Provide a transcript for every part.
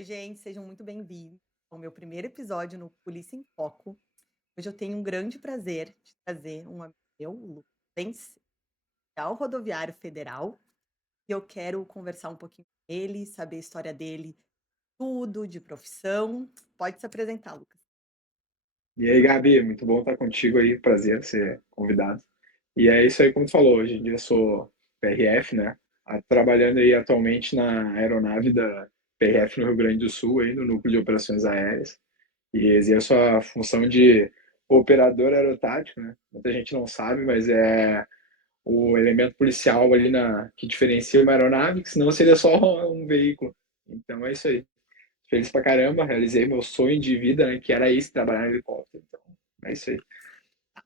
Oi, gente, sejam muito bem-vindos ao meu primeiro episódio no Polícia em Foco. Hoje eu tenho um grande prazer de trazer um amigo meu, o Lucas Pence, ao Rodoviário Federal, e eu quero conversar um pouquinho com ele, saber a história dele, tudo, de profissão. Pode se apresentar, Lucas. E aí, Gabi, muito bom estar contigo aí, prazer ser convidado. E é isso aí, como tu falou, hoje em dia eu sou PRF, né? Trabalhando aí atualmente na aeronave da PRF no Rio Grande do Sul, aí no Núcleo de Operações Aéreas, e exerço a função de operador aerotático, né? Muita gente não sabe, mas é o elemento policial ali que diferencia uma aeronave, que senão seria só um veículo. Então é isso aí. Feliz pra caramba, realizei meu sonho de vida, né, que era esse, trabalhar em helicóptero. Então, é isso aí.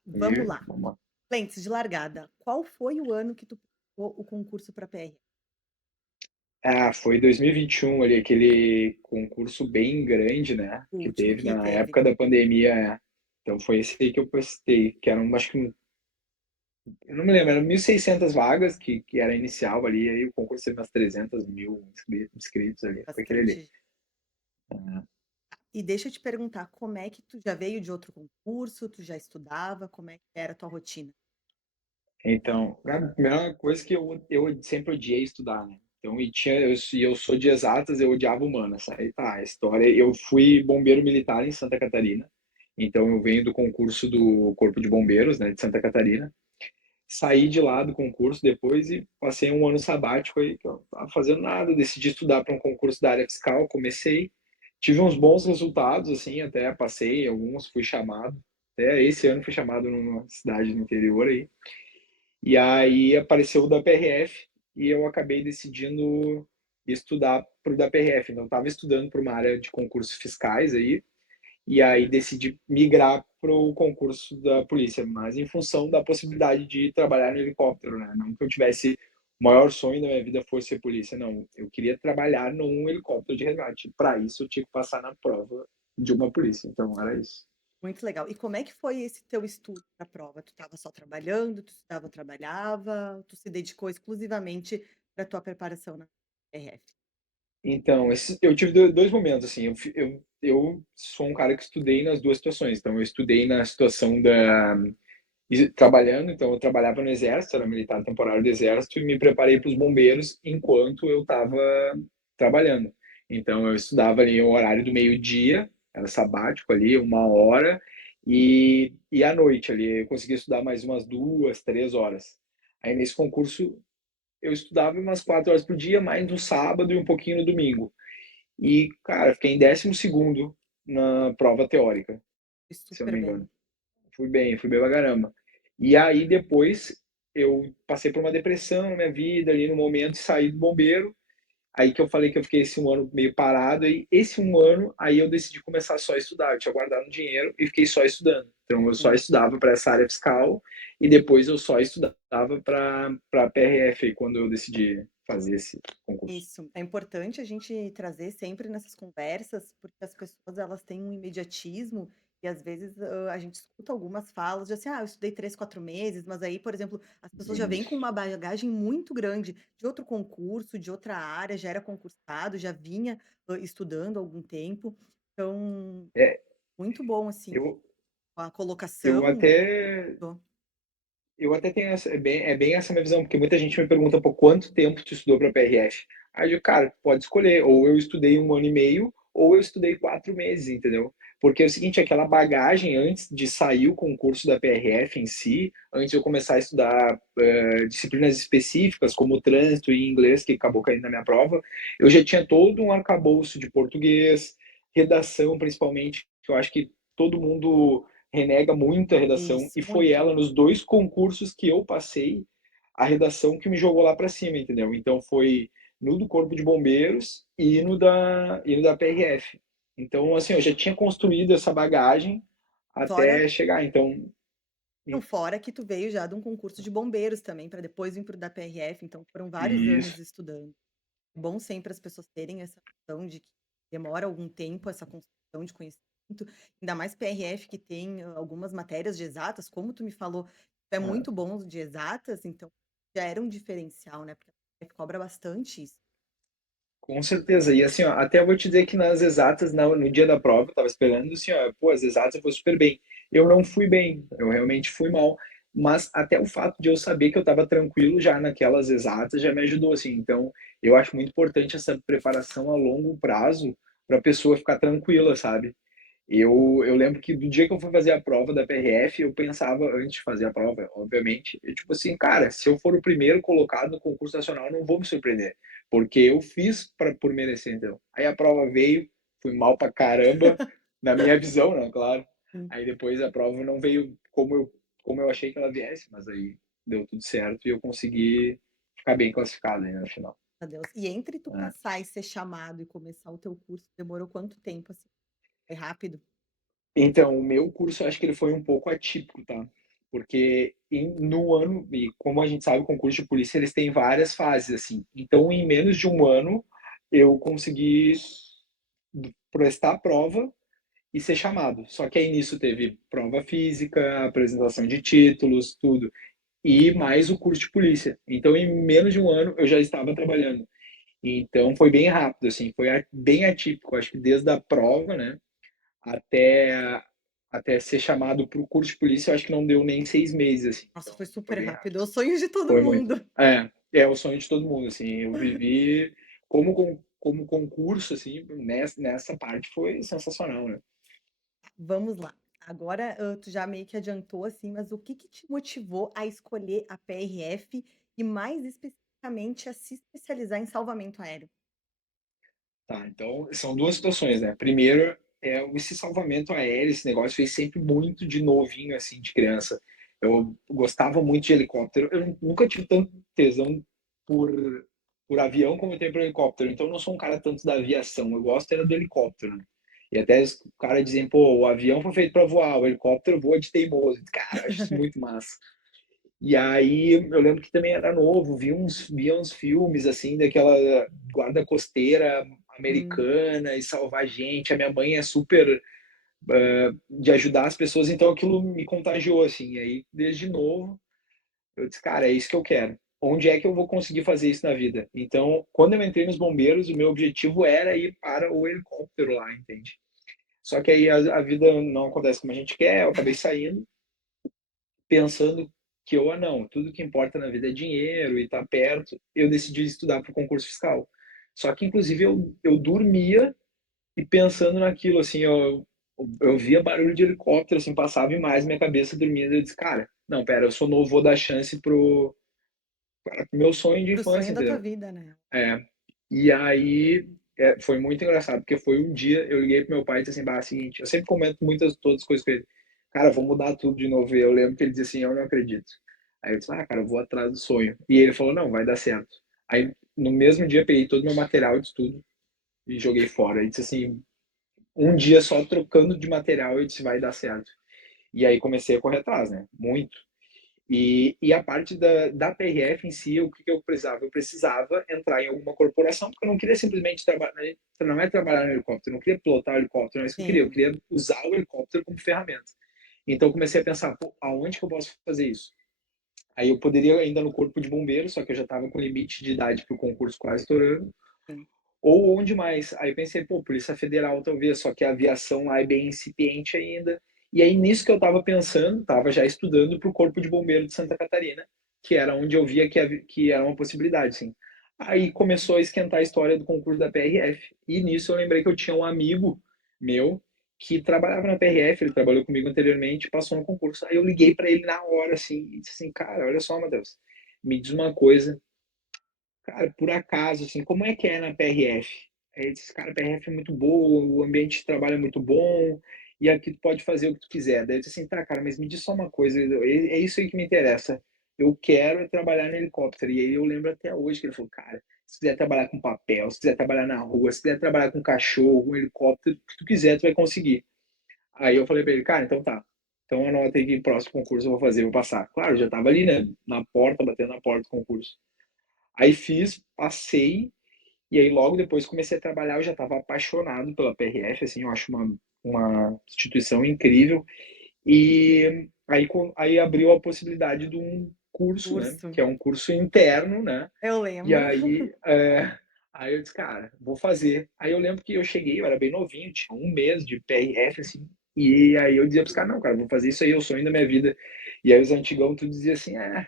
Vamos E lá. vamos lá. Lentes de largada. Qual foi o ano que tu prestou o concurso para PR? Ah, foi 2021 ali, aquele concurso bem grande, né, O que último teve que na teve. época da pandemia. Então foi esse aí que eu postei, que eram, acho que, eu não me lembro, eram 1.600 vagas, que era inicial ali, aí o concurso teve umas 300 mil inscritos ali, foi aquele ali. Bastante. E deixa eu te perguntar, como é que tu já veio de outro concurso, tu já estudava, como é que era a tua rotina? Então, a primeira coisa que eu sempre odiei estudar, né? Então, eu sou de exatas, eu odiava humanas. Aí tá, a história. Eu fui bombeiro militar em Santa Catarina, então eu venho do concurso do Corpo de Bombeiros, né, de Santa Catarina. Saí de lá do concurso depois e passei um ano sabático aí, que eu não tava fazendo nada. Decidi estudar para um concurso da área fiscal, comecei, tive uns bons resultados, assim, até passei alguns, fui chamado. Até esse ano fui chamado numa cidade do interior aí. E aí apareceu o da PRF e eu acabei decidindo estudar para o da PRF. Então, estava estudando para uma área de concursos fiscais aí, e aí decidi migrar para o concurso da polícia, mas em função da possibilidade de trabalhar no helicóptero, né? Não que eu tivesse o maior sonho da minha vida fosse ser polícia, não. Eu queria trabalhar num helicóptero de resgate. Para isso, eu tinha que passar na prova de uma polícia. Então, era isso. Muito legal. E como é que foi esse teu estudo para a prova? Tu estava só trabalhando, tu estudava ou trabalhava, tu se dedicou exclusivamente para tua preparação na RF? Então, eu tive dois momentos, assim, eu sou um cara que estudei nas duas situações, então eu estudei na situação trabalhando, então eu trabalhava no exército, era militar temporário do exército e me preparei para os bombeiros enquanto eu estava trabalhando. Então eu estudava ali o horário do meio-dia, era sabático ali, 1 hora, e à noite ali, eu conseguia estudar mais umas 2, 3 horas. Aí nesse concurso eu estudava umas 4 horas por dia, mais no sábado e um pouquinho no domingo. E, cara, fiquei em 12º na prova teórica, Foi se eu não super me bem. engano. Fui bem pra caramba. E aí depois eu passei por uma depressão na minha vida ali no momento, saí do bombeiro. Aí que eu falei que eu fiquei esse um ano meio parado, e esse um ano, aí eu decidi começar só a estudar. Eu tinha guardado um dinheiro e fiquei só estudando. Então eu só Sim. estudava para essa área fiscal e depois eu só estudava para PRF aí, quando eu decidi fazer esse concurso. Isso. É importante a gente trazer sempre nessas conversas, porque as pessoas elas têm um imediatismo e às vezes a gente escuta algumas falas de assim, ah, eu estudei 3, 4 meses, mas aí, por exemplo, as pessoas já vêm com Isso. uma bagagem muito grande de outro concurso, de outra área, já era concursado, já vinha estudando há algum tempo. Então, É, muito bom, assim, eu, a eu colocação. até eu até tenho é bem essa minha visão, porque muita gente me pergunta por quanto tempo tu estudou para PRF. Aí eu, cara, pode escolher, ou eu estudei 1 ano e meio, ou eu estudei 4 meses, entendeu? Porque é o seguinte, aquela bagagem antes de sair o concurso da PRF em si, antes de eu começar a estudar disciplinas específicas, como trânsito e inglês, que acabou caindo na minha prova, eu já tinha todo um arcabouço de português, redação principalmente, que eu acho que todo mundo renega muito a redação, Isso, e foi muito. ela, nos dois concursos que eu passei, a redação que me jogou lá para cima, entendeu? Então foi no do Corpo de Bombeiros e no da PRF. Então, assim, eu já tinha construído essa bagagem Fora até chegar. Então, Não, fora que tu veio já de um concurso de bombeiros também, para depois vir para o da PRF, então foram vários anos isso. estudando. É bom sempre as pessoas terem essa noção de que demora algum tempo essa construção de conhecimento, ainda mais PRF que tem algumas matérias de exatas, como tu me falou, tu é Ah, muito bom de exatas, então já era um diferencial, né, porque a PRF cobra bastante isso. Com certeza. E assim, ó, até eu vou te dizer que nas exatas, no dia da prova, eu tava esperando, assim, ó, pô, as exatas eu vou super bem. Eu não fui bem, eu realmente fui mal. Mas até o fato de eu saber que eu estava tranquilo já naquelas exatas já me ajudou, assim. Então, eu acho muito importante essa preparação a longo prazo para a pessoa ficar tranquila, sabe? Eu lembro que do dia que eu fui fazer a prova da PRF, eu pensava, antes de fazer a prova, obviamente, eu, tipo assim, cara, se eu for o primeiro colocado no concurso nacional, eu não vou me surpreender, porque eu fiz por merecer, então. Aí a prova veio, fui mal pra caramba, na minha visão, né, claro. Sim, Aí depois a prova não veio como eu achei que ela viesse, mas aí deu tudo certo e eu consegui ficar bem classificado aí no final. a Deus. E entre tu É. passar e ser chamado e começar o teu curso, demorou quanto tempo, assim? Foi rápido? Então, o meu curso, eu acho que ele foi um pouco atípico, tá? Porque no ano, e como a gente sabe, o concurso de polícia, eles têm várias fases, assim. Então, em menos de um ano, eu consegui prestar a prova e ser chamado. Só que aí nisso teve prova física, apresentação de títulos, tudo. E mais o curso de polícia. Então, em menos de um ano, eu já estava trabalhando. Então, foi bem rápido, assim. Foi bem atípico. Acho que desde a prova, né? até, até ser chamado para o curso de polícia, eu acho que não deu nem 6 meses, assim. Nossa, Então, foi foi super bem rápido, rápido. é o sonho de todo Foi muito. mundo. É o sonho de todo mundo, assim. Eu vivi como concurso, assim, nessa parte foi sensacional, né? Vamos lá. Agora, tu já meio que adiantou, assim, mas o que que te motivou a escolher a PRF e mais especificamente a se especializar em salvamento aéreo? Tá, então são duas situações, né? Primeiro, esse salvamento aéreo, esse negócio fez sempre muito de novinho, assim, de criança. Eu gostava muito de helicóptero. Eu nunca tive tanto tesão por, por avião como eu tenho por helicóptero. Então eu não sou um cara tanto da aviação. Eu gosto era do helicóptero, né? E até os caras dizem, pô, o avião foi feito para voar, o helicóptero voa de teimoso. Cara, eu acho isso muito massa. E aí eu lembro que também era novo, via uns filmes assim daquela guarda costeira Hum, americana e salvar gente. A minha mãe é super de ajudar as pessoas, então aquilo me contagiou assim. E aí desde novo eu disse, cara, é isso que eu quero. Onde é que eu vou conseguir fazer isso na vida? Então, quando eu entrei nos bombeiros, o meu objetivo era ir para o helicóptero lá, entende? Só que aí a vida não acontece como a gente quer, eu acabei saindo pensando que eu, não, tudo que importa na vida é dinheiro e tá perto, eu decidi estudar para o concurso fiscal. Só que, inclusive, eu dormia e pensando naquilo, assim, eu via barulho de helicóptero, assim, passava e mais minha cabeça dormindo, eu disse, cara, não, pera, eu sou novo, vou dar chance para o meu sonho de para o sonho infância, da tua entendeu? vida, né. É, e aí foi muito engraçado, porque foi um dia, eu liguei pro meu pai e disse assim, bah, é o seguinte, eu sempre comento todas as coisas com ele. Cara, vou mudar tudo de novo. E eu lembro que ele disse assim, eu não acredito. Aí eu disse, cara, eu vou atrás do sonho. E ele falou, não, vai dar certo. Aí no mesmo dia peguei todo o meu material de estudo e joguei fora. Ele disse assim, um dia só trocando de material, eu disse, vai dar certo. E aí comecei a correr atrás, né? Muito. E a parte da PRF em si, o que eu precisava? Eu precisava entrar em alguma corporação, porque eu não queria simplesmente trabalhar, não é trabalhar no helicóptero, eu não queria pilotar o helicóptero, não é isso que eu Sim, queria usar o helicóptero como ferramenta. Então eu comecei a pensar, pô, aonde que eu posso fazer isso? Aí eu poderia ainda no corpo de bombeiro, só que eu já estava com limite de idade para o concurso quase estourando, sim. ou onde mais? Aí eu pensei, pô, Polícia Federal talvez, só que a aviação lá é bem incipiente ainda. E aí nisso que eu estava pensando, estava já estudando para o Corpo de Bombeiro de Santa Catarina, que era onde eu via que era uma possibilidade, sim. Aí começou a esquentar a história do concurso da PRF. E nisso eu lembrei que eu tinha um amigo meu que trabalhava na PRF, ele trabalhou comigo anteriormente, passou no concurso. Aí eu liguei para ele na hora, assim, e disse assim, cara, olha só, Matheus, me diz uma coisa, cara, por acaso, assim, como é que é na PRF? Aí ele disse, cara, a PRF é muito boa, o ambiente de trabalho é muito bom, e aqui tu pode fazer o que tu quiser. Daí eu disse assim, tá, cara, mas me diz só uma coisa, é isso aí que me interessa. Eu quero é trabalhar no helicóptero. E aí eu lembro até hoje que ele falou, cara, se quiser trabalhar com papel, se quiser trabalhar na rua, se quiser trabalhar com cachorro, um helicóptero, o que tu quiser, tu vai conseguir. Aí eu falei pra ele, cara, então tá. Então anota aí que próximo concurso eu vou fazer, eu vou passar. Claro, eu já tava ali, né, na porta, batendo na porta do concurso. Aí fiz, passei, e aí logo depois comecei a trabalhar, eu já estava apaixonado pela PRF, assim, eu acho uma instituição incrível. E aí abriu a possibilidade de um curso, né, Curso, que é um curso interno, né, eu e lembro. aí Aí eu disse: "Cara, vou fazer". Aí eu lembro que eu cheguei, eu era bem novinho, tinha 1 mês de PRF, assim, e aí eu dizia para os caras: "Não, cara, vou fazer isso aí, é o sonho da minha vida". E aí os antigão tudo dizia assim: "É,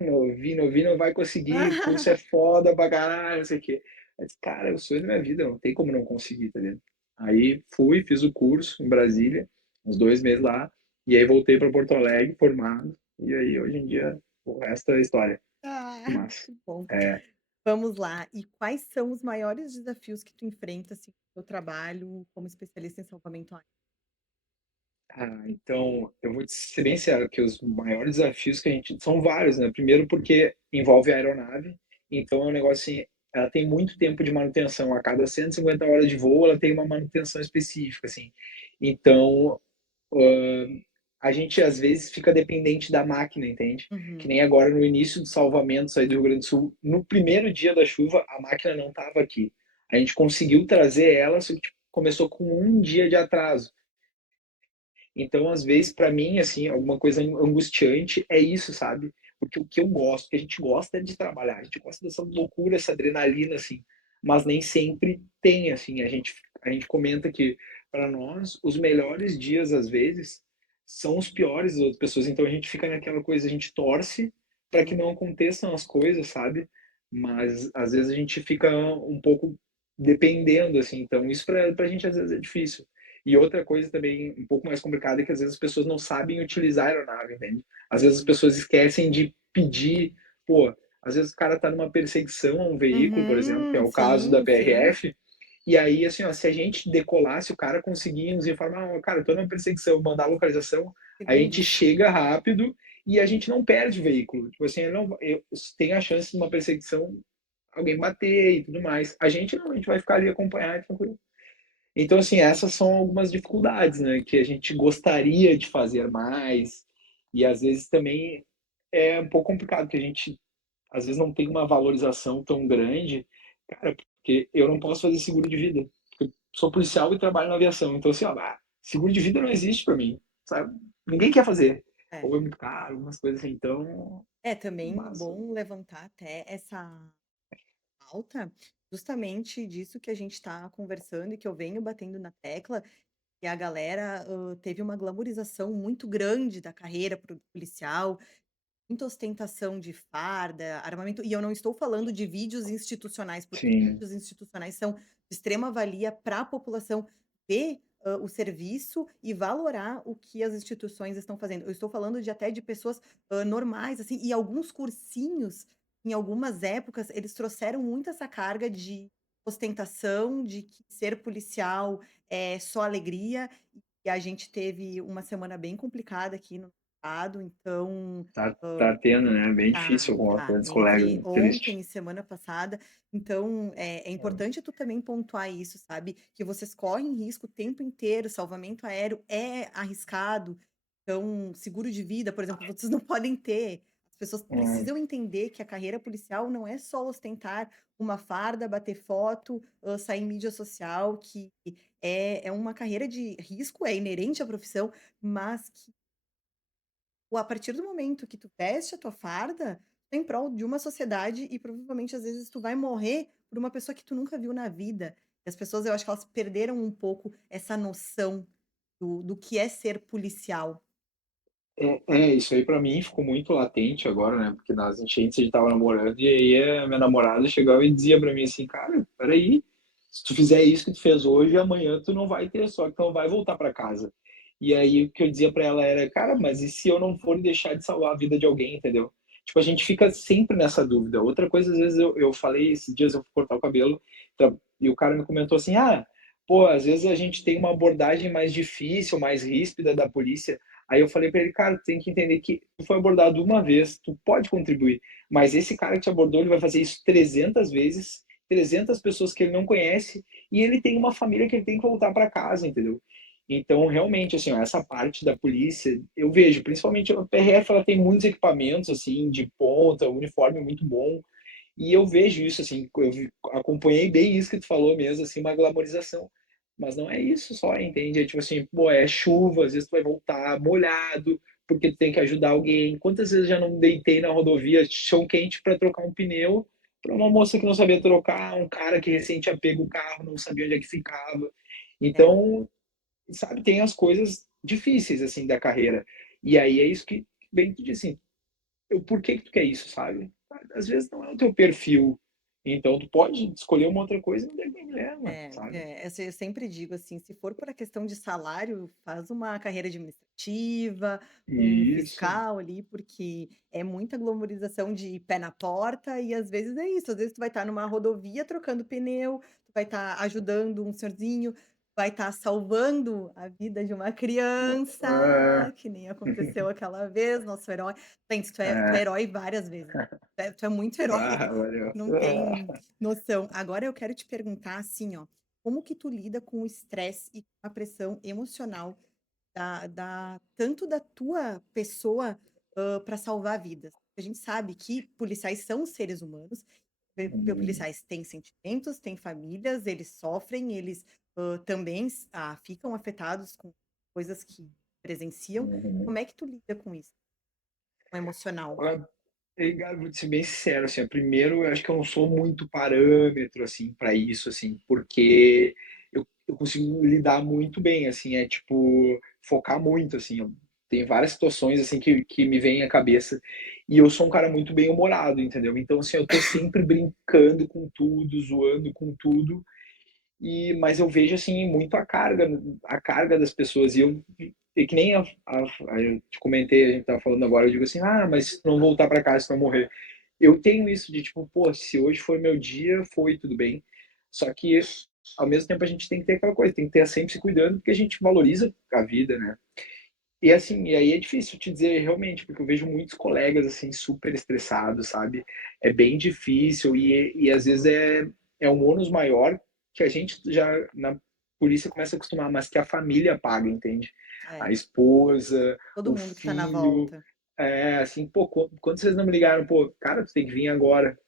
novinho, novinho não vai conseguir, curso é foda pra caralho, não sei o quê". Eu disse: "Cara, é o sonho da minha vida, não tem como não conseguir", tá ligado. Aí fui, fiz o curso em Brasília, uns 2 meses lá, e aí voltei pra Porto Alegre formado, e aí hoje em dia o resto é história. Ah, Mas que bom. é. Vamos lá. E quais são os maiores desafios que tu enfrenta, assim, no teu trabalho como especialista em salvamento aéreo? Então, eu vou te ser bem sincero que os maiores desafios que a gente são vários, né. Primeiro porque envolve a aeronave, então é um negócio assim, ela tem muito tempo de manutenção, a cada 150 horas de voo, ela tem uma manutenção específica, assim. Então, hã, a gente às vezes fica dependente da máquina, entende. Que Uhum. nem agora no início do salvamento aí do Rio Grande do Sul, no primeiro dia da chuva, a máquina não estava aqui. A gente conseguiu trazer ela, só que tipo, começou com 1 dia de atraso. Então, às vezes, para mim, assim, alguma coisa angustiante é isso, sabe? Porque o que eu gosto, que a gente gosta é de trabalhar, a gente gosta dessa loucura, essa adrenalina, assim, mas nem sempre tem, assim. A gente comenta que, para nós, os melhores dias, às vezes, são os piores das outras pessoas. Então, a gente fica naquela coisa, a gente torce para que Sim. não aconteçam as coisas, sabe? Mas, às vezes, a gente fica um pouco dependendo, assim. Então, isso para a gente, às vezes, é difícil. E outra coisa também um pouco mais complicada é que às vezes as pessoas não sabem utilizar a aeronave, entende? Às vezes as pessoas esquecem de pedir, pô, às vezes o cara tá numa perseguição a um veículo, por exemplo, que é o caso da Sim, sim. PRF, e aí, assim, ó, se a gente decolasse, o cara conseguir nos informar, ó, cara, eu tô numa perseguição, mandar a localização, a gente Segundos. chega rápido e a gente não perde o veículo. Tipo assim, tem a chance de uma perseguição, alguém bater e tudo mais. A gente não, a gente vai ficar ali acompanhado, tranquilo. Então, assim, essas são algumas dificuldades, né, que a gente gostaria de fazer mais, e às vezes também é um pouco complicado, porque a gente às vezes não tem uma valorização tão grande, cara, porque eu não posso fazer seguro de vida, porque eu sou policial e trabalho na aviação, então assim, ó, seguro de vida não existe para mim, sabe? Ninguém quer fazer, É. ou é muito caro, algumas coisas assim, então, É também mas bom levantar até essa pauta, justamente disso que a gente está conversando e que eu venho batendo na tecla, que a galera, teve uma glamorização muito grande da carreira policial, muita ostentação de farda, armamento, e eu não estou falando de vídeos institucionais, porque os sim, vídeos institucionais são de extrema valia para a população ver, o serviço e valorar o que as instituições estão fazendo. Eu estou falando de até de pessoas, normais, assim, e alguns cursinhos, em algumas épocas, eles trouxeram muito essa carga de ostentação, de que ser policial é só alegria, e a gente teve uma semana bem complicada aqui no estado, então, tá tendo, né, bem tá, difícil com tá. alguns colegas, Entre triste. ontem e semana passada. Então, é importante tu também pontuar isso, sabe, que vocês correm risco o tempo inteiro, salvamento aéreo é arriscado, então seguro de vida, por exemplo, vocês não podem ter. As pessoas É. precisam entender que a carreira policial não é só ostentar uma farda, bater foto, sair em mídia social, que é uma carreira de risco, é inerente à profissão, mas que ou a partir do momento que tu veste a tua farda, tu é em prol de uma sociedade e provavelmente às vezes tu vai morrer por uma pessoa que tu nunca viu na vida. E as pessoas eu acho que elas perderam um pouco essa noção do que é ser policial. Isso aí pra mim ficou muito latente agora, né, porque nas enchentes a gente estava namorando e aí a minha namorada chegava e dizia pra mim assim: "Cara, espera aí, se tu fizer isso que tu fez hoje, amanhã tu não vai ter sorte, tu não vai voltar pra casa". E aí o que eu dizia pra ela era: "Cara, mas e se eu não for e deixar de salvar a vida de alguém", entendeu? Tipo, a gente fica sempre nessa dúvida. Outra coisa, às vezes eu falei esses dias eu fui cortar o cabelo, e o cara me comentou assim: "Ah, pô, às vezes a gente tem uma abordagem mais difícil, mais ríspida da polícia". Aí eu falei para ele: "Cara, tu tem que entender que tu foi abordado uma vez, tu pode contribuir, mas esse cara que te abordou, ele vai fazer isso 300 vezes, 300 pessoas que ele não conhece, e ele tem uma família que ele tem que voltar para casa", entendeu? Então, realmente, assim, ó, essa parte da polícia, eu vejo, principalmente a PRF, ela tem muitos equipamentos, assim, de ponta, uniforme muito bom, e eu vejo isso, assim, acompanhei bem isso que tu falou mesmo, assim, uma glamorização. Mas não é isso só, entende? É tipo assim, pô, é chuva, às vezes tu vai voltar molhado, porque tu tem que ajudar alguém. Quantas vezes já não deitei na rodovia, chão quente, para trocar um pneu, para uma moça que não sabia trocar, um cara que recém tinha pego o carro, não sabia onde é que ficava. É, Então, sabe, tem as coisas difíceis, assim, da carreira. E aí é isso que bem que tu disse, assim, por que que tu quer isso, sabe? Às vezes não é o teu perfil, então tu pode escolher uma outra coisa, não tem problema, sabe? eu sempre digo assim, se for por a questão de salário, faz uma carreira administrativa, um Isso. fiscal ali, porque é muita glamorização de pé na porta e às vezes é isso, às vezes tu vai estar numa rodovia trocando pneu, tu vai estar ajudando um senhorzinho, vai estar salvando a vida de uma criança, É, que nem aconteceu aquela vez, nosso herói. Gente, tu é é. herói várias vezes, né? Tu é muito herói, Ah, valeu. não tem noção. Agora eu quero te perguntar assim, ó, como que tu lida com o estresse e com a pressão emocional tanto da tua pessoa, para salvar vidas? A gente sabe que policiais são seres humanos, Uhum, policiais têm sentimentos, têm famílias, eles sofrem, eles, também ficam afetados com coisas que presenciam. uhum. Como é que tu lida com isso, com o emocional? Olha, cara, vou te ser bem sincero, assim, primeiro eu acho que eu não sou muito parâmetro, assim, para isso, assim, porque eu consigo lidar muito bem, assim, é tipo, focar muito, assim, tem várias situações, assim, que me vêm à cabeça, e eu sou um cara muito bem-humorado, entendeu? Então, assim, eu tô sempre brincando com tudo, zoando com tudo, mas eu vejo assim muito a carga das pessoas e que nem eu te comentei, a gente tava falando agora, eu digo assim, mas se não voltar para casa, se não morrer. Eu tenho isso de tipo, pô, se hoje foi meu dia, foi tudo bem. Só que ao mesmo tempo a gente tem que ter aquela coisa, tem que ter sempre se cuidando, porque a gente valoriza a vida, né? E assim, e aí é difícil te dizer realmente, porque eu vejo muitos colegas assim super estressados, sabe? É bem difícil e às vezes é um ônus maior que a gente já na polícia começa a acostumar, mas que a família paga, entende? A É, esposa, todo o mundo que tá na filho, volta. assim, pô, quando vocês não me ligaram, pô, cara, tu tem que vir agora,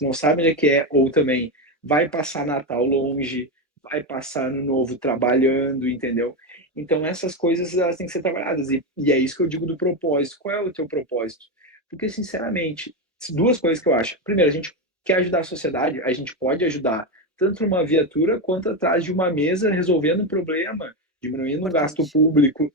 não sabe onde é que é, ou também vai passar Natal longe, vai passar Ano Novo trabalhando, entendeu? Então essas coisas elas têm que ser trabalhadas e é isso que eu digo do propósito. Qual é o teu propósito? Porque sinceramente, duas coisas que eu acho. Primeiro, a gente quer ajudar a sociedade, a gente pode ajudar tanto numa viatura quanto atrás de uma mesa resolvendo um problema, diminuindo o gasto Importante. público.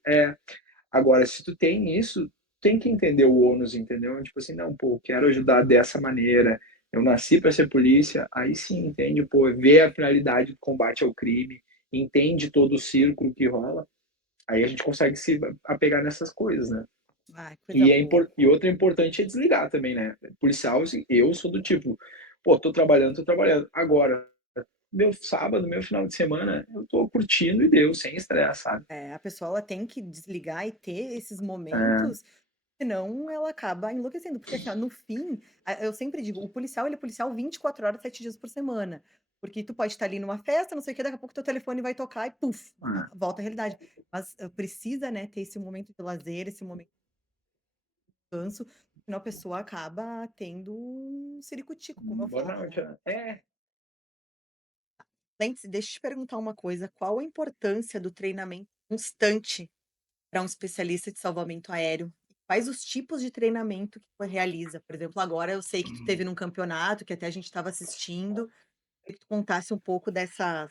Agora, se tu tem isso, tem que entender o ônus, entendeu? Tipo assim, não, pô, quero ajudar dessa maneira, eu nasci para ser polícia, aí sim, entende, pô, vê a finalidade do combate ao crime, entende todo o círculo que rola, aí a gente consegue se apegar nessas coisas, né? Ai, coisa boa. E outra importante é desligar também, né? Policial, assim, eu sou do tipo, pô, tô trabalhando. Agora, meu sábado, meu final de semana, eu tô curtindo e deu, sem estresse, sabe? É, a pessoa ela tem que desligar e ter esses É, momentos, senão ela acaba enlouquecendo, porque assim, ó, no fim, eu sempre digo, o policial ele é policial 24 horas, 7 dias por semana, porque tu pode estar ali numa festa, não sei o quê, daqui a pouco teu telefone vai tocar e puf, é. volta à realidade. Mas, precisa, né, ter esse momento de lazer, esse momento de descanso, senão a pessoa acaba tendo um ciricutico, como eu falo, Burnout, né. é. Lentz, deixa eu te perguntar uma coisa, qual a importância do treinamento constante para um especialista de salvamento aéreo? Quais os tipos de treinamento que tu realiza? Por exemplo, agora eu sei que tu teve num campeonato, que até a gente estava assistindo, queria que tu contasse um pouco dessa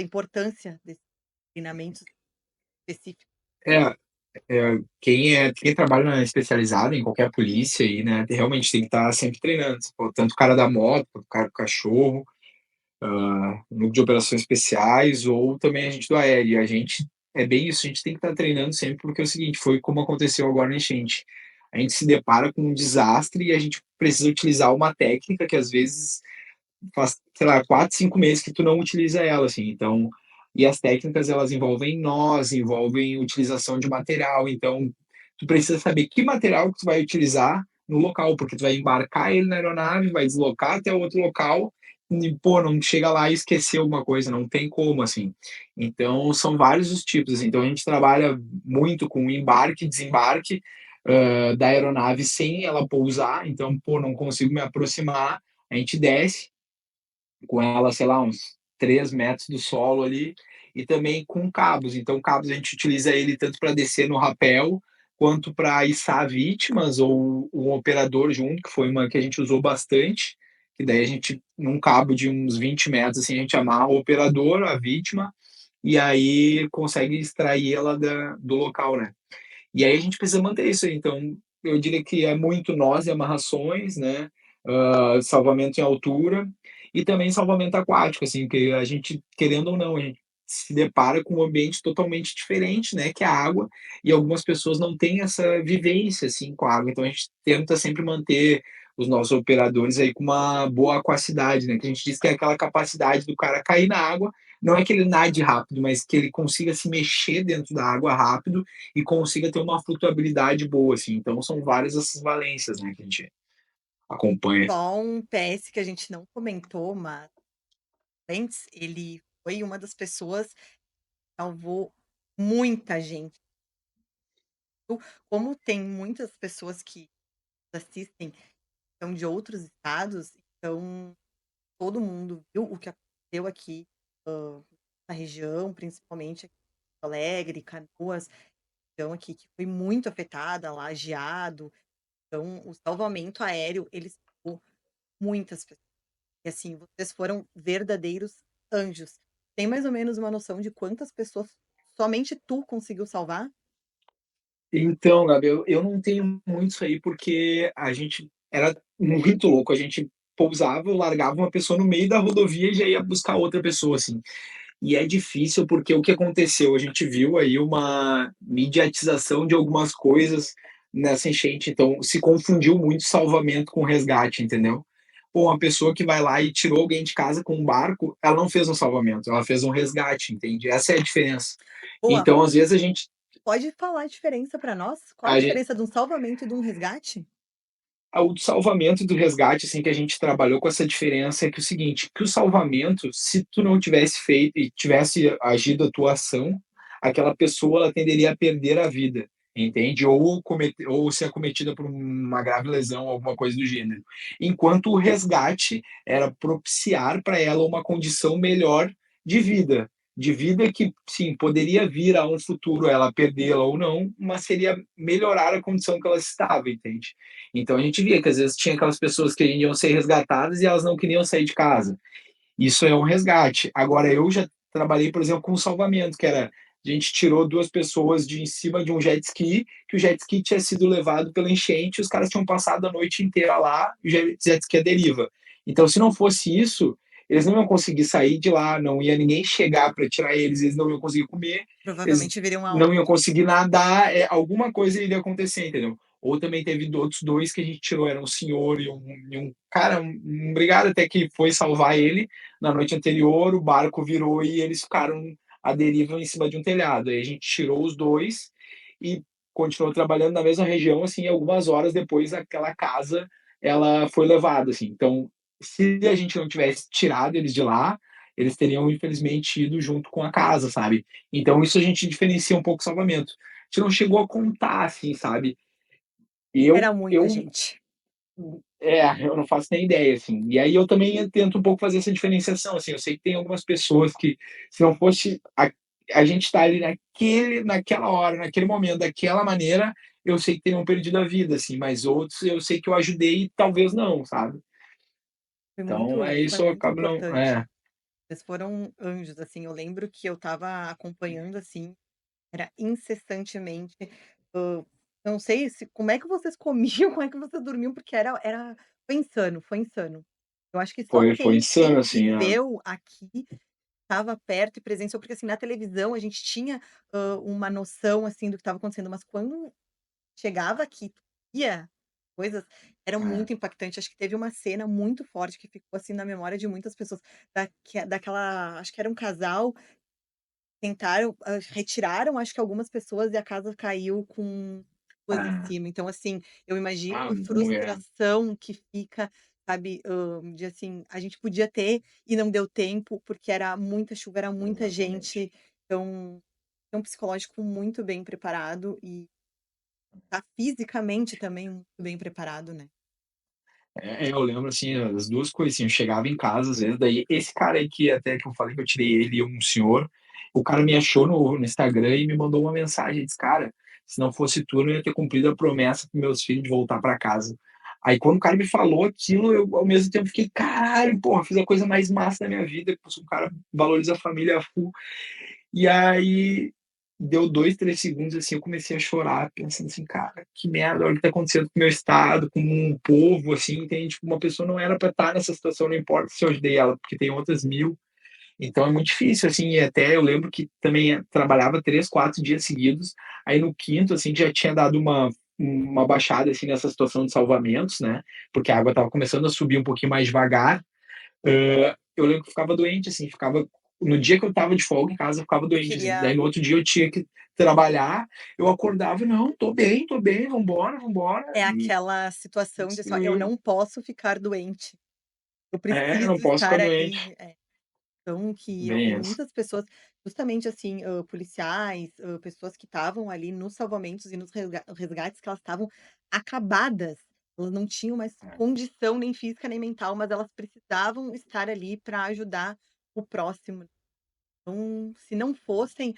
importância desses treinamentos específicos. É, quem trabalha especializado em qualquer polícia aí, né, realmente tem que estar sempre treinando. Pô, tanto o cara da moto, quanto o cara do cachorro, o núcleo de operações especiais, ou também a gente do aéreo. E a gente, é bem isso, a gente tem que estar treinando sempre, porque é o seguinte, foi como aconteceu agora na enchente. A gente se depara com um desastre e a gente precisa utilizar uma técnica que às vezes faz, sei lá, 4, 5 meses que tu não utiliza ela, assim. Então, e as técnicas, elas envolvem nós, envolvem utilização de material. Então, tu precisa saber que material que tu vai utilizar no local, porque tu vai embarcar ele na aeronave, vai deslocar até outro local e, pô, não chega lá e esqueceu alguma coisa, não tem como, assim. Então, são vários os tipos, assim. Então, a gente trabalha muito com embarque e desembarque da aeronave sem ela pousar. Então, pô, não consigo me aproximar, a gente desce com ela, sei lá, uns 3 metros do solo ali, e também com cabos. Então, cabos a gente utiliza ele tanto para descer no rapel, quanto para içar vítimas ou um operador junto, que foi uma que a gente usou bastante, que daí a gente, num cabo de uns 20 metros, assim, a gente amarra o operador, a vítima, e aí consegue extrair ela do local, né? E aí a gente precisa manter isso aí. Então, eu diria que é muito nós e amarrações, né? Salvamento em altura e também salvamento aquático, assim, que a gente, querendo ou não, a gente se depara com um ambiente totalmente diferente, né? Que é a água, e algumas pessoas não têm essa vivência, assim, com a água. Então, a gente tenta sempre manter os nossos operadores aí com uma boa aquacidade, né? Que a gente diz que é aquela capacidade do cara cair na água, não é que ele nade rápido, mas que ele consiga se mexer dentro da água rápido e consiga ter uma flutuabilidade boa, assim. Então são várias essas valências, né, que a gente acompanha. Só um PS que a gente não comentou, mas antes, ele foi uma das pessoas que salvou muita gente. Como tem muitas pessoas que assistem, são de outros estados, então todo mundo viu o que aconteceu aqui, na região, principalmente aqui em Porto Alegre, Canoas, então aqui que foi muito afetada, Lajeado. Então o salvamento aéreo, ele salvou muitas pessoas. E assim, vocês foram verdadeiros anjos. Tem mais ou menos uma noção de quantas pessoas somente tu conseguiu salvar? Então, Gabi, eu não tenho muito isso aí, porque a gente era muito louco. A gente pousava, largava uma pessoa no meio da rodovia e já ia buscar outra pessoa, assim. E é difícil porque o que aconteceu? A gente viu aí uma mediatização de algumas coisas nessa enchente, então se confundiu muito salvamento com resgate, entendeu? Pô, uma pessoa que vai lá e tirou alguém de casa com um barco, ela não fez um salvamento, ela fez um resgate, entende? Essa é a diferença. Boa, Então, às vezes pode falar a diferença para nós? Qual a a gente diferença de um salvamento e de um resgate? o salvamento e do resgate, assim, que a gente trabalhou com essa diferença é que o seguinte, que o salvamento, se tu não tivesse feito e tivesse agido a tua ação, aquela pessoa ela tenderia a perder a vida, entende? Ou ser acometida por uma grave lesão, alguma coisa do gênero. Enquanto o resgate era propiciar para ela uma condição melhor de vida. De vida que, sim, poderia vir a um futuro ela perdê-la ou não, mas seria melhorar a condição que ela estava, entende? Então a gente via que às vezes tinha aquelas pessoas que iam ser resgatadas e elas não queriam sair de casa. Isso é um resgate. Agora eu já trabalhei, por exemplo, com salvamento, que era a gente tirou duas pessoas de em cima de um jet ski, que o jet ski tinha sido levado pela enchente, os caras tinham passado a noite inteira lá, e o jet ski à deriva. Então, se não fosse isso, eles não iam conseguir sair de lá, não ia ninguém chegar para tirar eles, eles não iam conseguir comer, eles Provavelmente viriam a não iam óbito. conseguir nadar, alguma coisa iria acontecer, entendeu? Ou também teve outros dois que a gente tirou, era um senhor e um cara, um brigado até que foi salvar ele na noite anterior, o barco virou e eles ficaram à deriva em cima de um telhado. Aí a gente tirou os dois e continuou trabalhando na mesma região, assim, algumas horas depois aquela casa ela foi levada, assim. Então, se a gente não tivesse tirado eles de lá, eles teriam infelizmente ido junto com a casa, sabe? Então isso a gente diferencia um pouco o salvamento. A gente não chegou a contar, assim, sabe? E Era muita gente. eu não faço nem ideia, assim. E aí eu também tento um pouco fazer essa diferenciação, assim. Eu sei que tem algumas pessoas que, se não fosse a gente estar ali naquela hora, naquele momento, daquela maneira, eu sei que teriam perdido a vida, assim. Mas outros eu sei que eu ajudei e talvez não, sabe? Então é Foi isso, eu muito acabo não. importante. Eles foram anjos, assim, eu lembro que eu estava acompanhando, assim, era incessantemente, hã, eu não sei se como é que vocês comiam, como é que vocês dormiam, porque era foi insano, foi insano. Eu acho que só Foi quem insano, assim. viveu aqui estava perto e presenciou, porque, assim, na televisão a gente tinha, uma noção, assim, do que estava acontecendo, mas quando chegava aqui, via coisas, era É, muito impactante. Acho que teve uma cena muito forte que ficou, assim, na memória de muitas pessoas, daquela acho que era um casal, tentaram, retiraram acho que algumas pessoas e a casa caiu com pessoas em é, cima. Então, assim, eu imagino a mulher. frustração que fica, sabe, de assim, a gente podia ter e não deu tempo, porque era muita chuva, era muita Exatamente. gente, então, é um psicológico muito bem preparado e tá fisicamente também muito bem preparado, né. Eu lembro, assim, as 2 coisas, assim, eu chegava em casa, às vezes, daí esse cara aí que até que eu falei que eu tirei ele, um senhor, o cara me achou no Instagram e me mandou uma mensagem, disse: "Cara, Se não fosse tu, eu não ia ter cumprido a promessa para meus filhos de voltar para casa. Aí quando o cara me falou aquilo, eu ao mesmo tempo fiquei, caralho, porra, fiz a coisa mais massa da minha vida, que eu sou um cara que valoriza a família full. E aí deu 2, 3 segundos assim, eu comecei a chorar, pensando assim, cara, que merda, olha o que tá acontecendo com o meu estado, com um povo, assim, entende? Tipo, uma pessoa não era para estar nessa situação, não importa se eu ajudei ela, porque tem outras mil. Então é muito difícil, assim, e até eu lembro que também trabalhava 3, 4 dias seguidos, aí no quinto, assim, já tinha dado uma baixada, assim, nessa situação de salvamentos, né, porque a água estava começando a subir um pouquinho mais devagar. Eu lembro que eu ficava doente, assim, ficava no dia que eu estava de folga em casa, eu ficava Eu doente, assim. queria. Daí no outro dia eu tinha que trabalhar, eu acordava, não, tô bem, vambora, vambora, É e aquela situação de assim, ó, eu destruiu. não posso ficar doente. Eu É, não preciso posso ficar estar doente. ali. Então, que eu vi Bem isso. muitas pessoas, justamente assim, policiais, pessoas que estavam ali nos salvamentos e nos resgates, que elas estavam acabadas. Elas não tinham mais É, condição nem física nem mental, mas elas precisavam estar ali para ajudar o próximo. Então, se não fossem,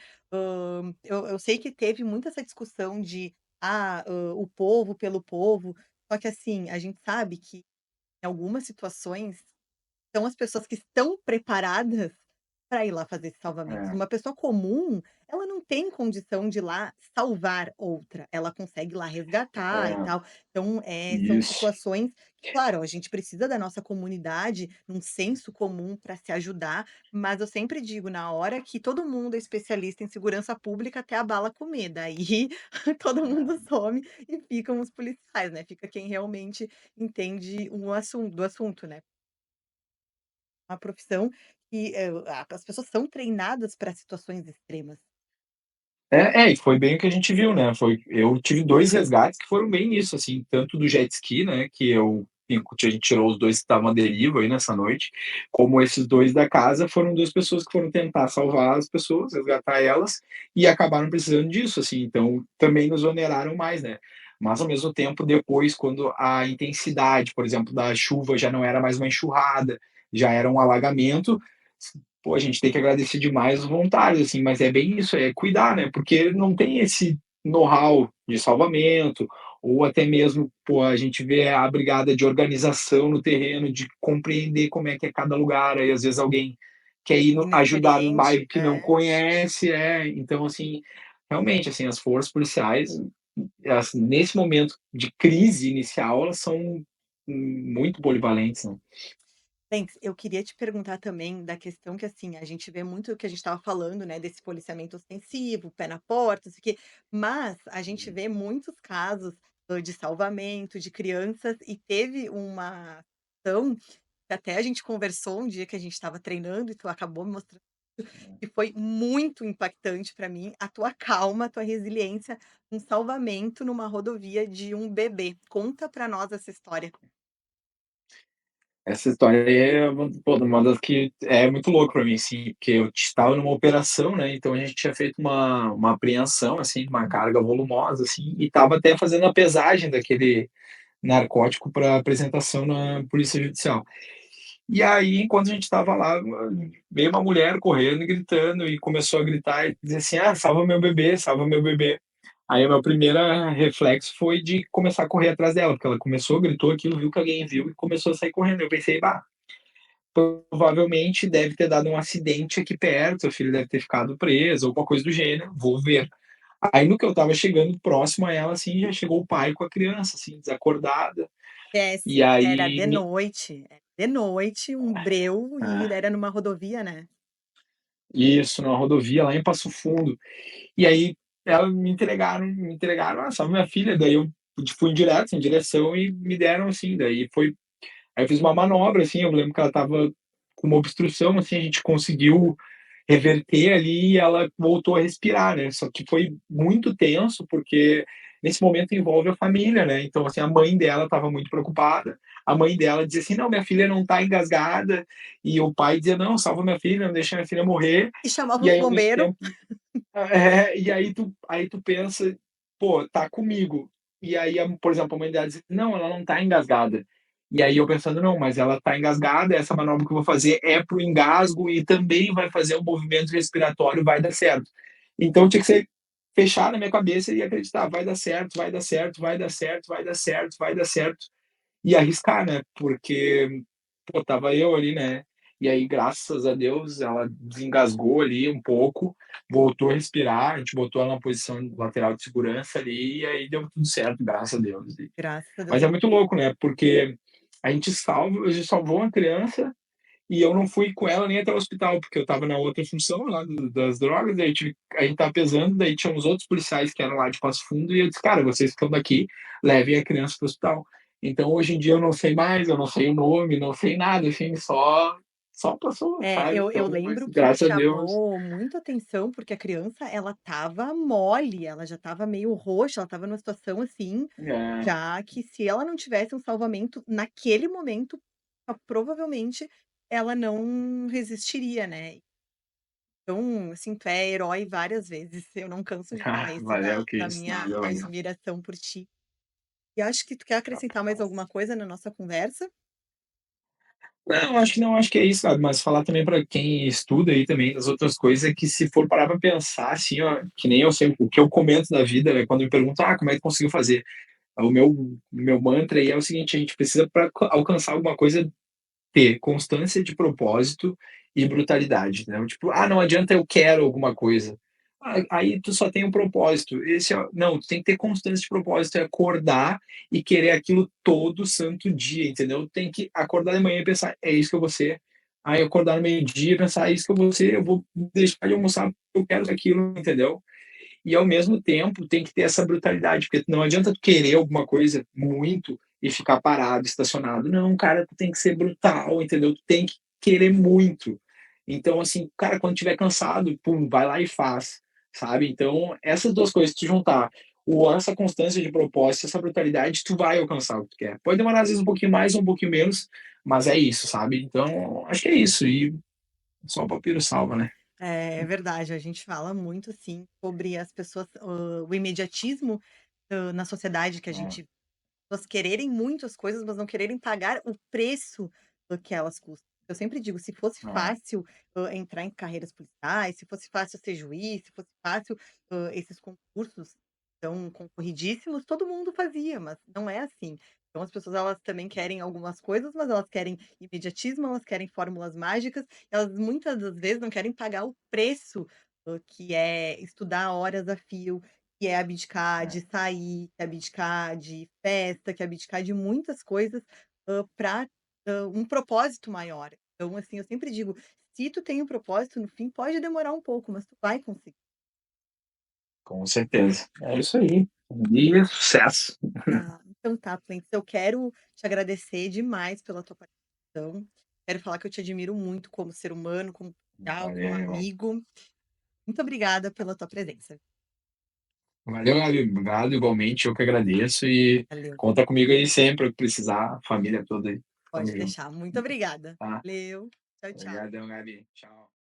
eu sei que teve muito essa discussão de o povo pelo povo, só que assim, a gente sabe que em algumas situações são as pessoas que estão preparadas para ir lá fazer esse salvamento. é, Uma pessoa comum, ela não tem condição de ir lá salvar outra, ela consegue ir lá resgatar e é, tal. Então, são isso. situações que, claro, a gente precisa da nossa comunidade, num senso comum para se ajudar, mas eu sempre digo, na hora que todo mundo é especialista em segurança pública, até a bala comer, daí todo mundo some e ficam os policiais, né, fica quem realmente entende do assunto, né. Uma profissão que, as pessoas são treinadas para situações extremas. E foi bem o que a gente viu, né, eu tive 2 resgates que foram bem nisso, assim, tanto do jet ski, né, que a gente tirou os 2 que estavam à deriva aí nessa noite, como esses 2 da casa, foram 2 pessoas que foram tentar salvar as pessoas, resgatar elas, e acabaram precisando disso, assim, então também nos oneraram mais, né. Mas ao mesmo tempo, depois, quando a intensidade, por exemplo, da chuva já não era mais uma enxurrada, já era um alagamento, pô, a gente tem que agradecer demais os voluntários, assim, mas é bem isso, é cuidar, né? Porque não tem esse know-how de salvamento, ou até mesmo, pô, a gente vê a brigada de organização no terreno, de compreender como é que é cada lugar, aí às vezes alguém quer ir ajudar num Inexperiente, bairro que não conhece, então, assim, realmente, assim, as forças policiais, nesse momento de crise inicial, elas são muito polivalentes, né? Bem, eu queria te perguntar também da questão que, assim, a gente vê muito o que a gente estava falando, né, desse policiamento ostensivo, pé na porta, não sei o quê, mas a gente vê muitos casos, de salvamento de crianças e teve uma ação que até a gente conversou um dia que a gente estava treinando e tu acabou me mostrando, que foi muito impactante para mim, a tua calma, a tua resiliência, um salvamento numa rodovia de um bebê. Conta para nós essa história. Essa história aí é uma das que é muito louco pra mim, assim, porque eu estava numa operação, né, então a gente tinha feito uma apreensão, assim, uma carga volumosa, assim, e estava até fazendo a pesagem daquele narcótico para apresentação na polícia judicial. E aí, enquanto a gente estava lá, veio uma mulher correndo e gritando, e começou a gritar e dizer assim: "Ah, salva meu bebê, salva meu bebê". Aí o meu primeiro reflexo foi de começar a correr atrás dela, porque ela começou, gritou aquilo, viu que alguém viu e começou a sair correndo. Eu pensei: "Bah, provavelmente deve ter dado um acidente aqui perto, seu filho deve ter ficado preso, alguma coisa do gênero, vou ver". Aí no que eu estava chegando próximo a ela, assim, já chegou o pai com a criança, assim, desacordada. E Era aí de noite, um breu e é, era numa rodovia, né. isso, numa rodovia lá em Passo Fundo. E aí ela me entregaram: "Ah, salve minha filha", daí eu fui direto, em direção e me deram, assim, aí eu fiz uma manobra, assim, eu lembro que ela estava com uma obstrução, assim, a gente conseguiu reverter ali e ela voltou a respirar, né, só que foi muito tenso, porque nesse momento envolve a família, né, então, assim, a mãe dela estava muito preocupada, a mãe dela dizia assim: "Não, minha filha não está engasgada", e o pai dizia: "Não, salva minha filha, não deixa minha filha morrer", E chamava e os aí ao mesmo bombeiros. tempo e aí tu pensa: "Pô, tá comigo". E aí por exemplo, a mãe dela diz: "Não, ela não tá engasgada". E aí eu pensando: "Não, mas ela tá engasgada, essa manobra que eu vou fazer é para o engasgo e também vai fazer o movimento respiratório, vai dar certo". Então tinha que ser fechar na minha cabeça e acreditar, vai dar certo, vai dar certo, vai dar certo, vai dar certo, vai dar certo, e arriscar, né, porque, pô, estava eu ali, né, e aí graças a Deus ela desengasgou ali um pouco, voltou a respirar, a gente botou ela na posição lateral de segurança ali, e aí deu tudo certo, graças a Deus. Graças a Deus. Mas é muito louco, né, porque a gente salvou uma criança e eu não fui com ela nem até o hospital, porque eu estava na outra função lá das drogas, daí a gente estava pesando, daí tinha uns outros policiais que eram lá de Passo Fundo, e eu disse, cara, vocês ficam daqui, levem a criança para o hospital. Então, hoje em dia, eu não sei mais, eu não sei o nome, não sei nada, assim, só passou, É, sabe? eu Então, mas lembro que me graças a Deus. chamou muito atenção, porque a criança, ela estava mole, ela já estava meio roxa, ela estava numa situação, assim, É, já que se ela não tivesse um salvamento naquele momento, provavelmente ela não resistiria, né. Então, assim, tu é herói várias vezes, eu não canso de falar isso valeu, que da isso, minha valeu aí. admiração por ti. E acho que tu quer acrescentar mais alguma coisa na nossa conversa? Não, acho que é isso, sabe, mas falar também para quem estuda aí também das outras coisas é que se for parar pra pensar, assim, ó, que nem eu sempre o que eu comento da vida, né, quando me perguntam: "Ah, como é que conseguiu fazer?" O meu mantra aí é o seguinte: a gente precisa para alcançar alguma coisa ter constância de propósito e brutalidade, né? Tipo, ah, não adianta eu quero alguma coisa. Aí tu só tem um propósito. Não, tu tem que ter constância de propósito, é acordar e querer aquilo todo santo dia, entendeu? Tem que acordar de manhã e pensar, é isso que eu vou ser. Aí acordar no meio-dia e pensar, é isso que eu vou ser, eu vou deixar de almoçar porque eu quero aquilo, entendeu? E ao mesmo tempo tem que ter essa brutalidade, porque não adianta tu querer alguma coisa muito e ficar parado, estacionado. Não, cara, tu tem que ser brutal, entendeu? Tu tem que querer muito. Então, assim, cara, quando tiver cansado, pum, vai lá e faz, sabe? Então, essas duas coisas, se tu juntar essa constância de propósito, essa brutalidade, tu vai alcançar o que tu quer. Pode demorar às vezes um pouquinho mais ou um pouquinho menos, mas é isso, sabe? Então, acho que é isso. E só o papiro salva, né? É verdade, a gente fala muito, sim, sobre as pessoas, o imediatismo, na sociedade que a É, gente pessoas quererem muito as coisas, mas não quererem pagar o preço do que elas custam. Eu sempre digo, se fosse é, fácil, entrar em carreiras policiais, se fosse fácil ser juiz, se fosse fácil, esses concursos tão concorridíssimos, todo mundo fazia, mas não é assim. Então as pessoas, elas também querem algumas coisas, mas elas querem imediatismo, elas querem fórmulas mágicas, elas muitas das vezes não querem pagar o preço, que é estudar horas a fio, que é abdicar é. de sair, que é abdicar de festa, que é abdicar de muitas coisas, para um propósito maior. Então, assim, eu sempre digo: "Se tu tem um propósito, no fim pode demorar um pouco, mas tu vai conseguir". Com certeza. É isso aí. E sucesso. Ah, então tá, Plentes, eu quero te agradecer demais pela tua participação. Quero falar que eu te admiro muito como ser humano, como profissional, como Valeu. amigo. Muito obrigada pela tua presença. Valeu, Gabi. Obrigado, igualmente. Eu que agradeço e Valeu, conta comigo aí sempre que precisar. Família toda aí. pode Tamo junto. deixar. Muito obrigada. Tá? Valeu. Tchau, tchau. Obrigadão, Gabi. Tchau.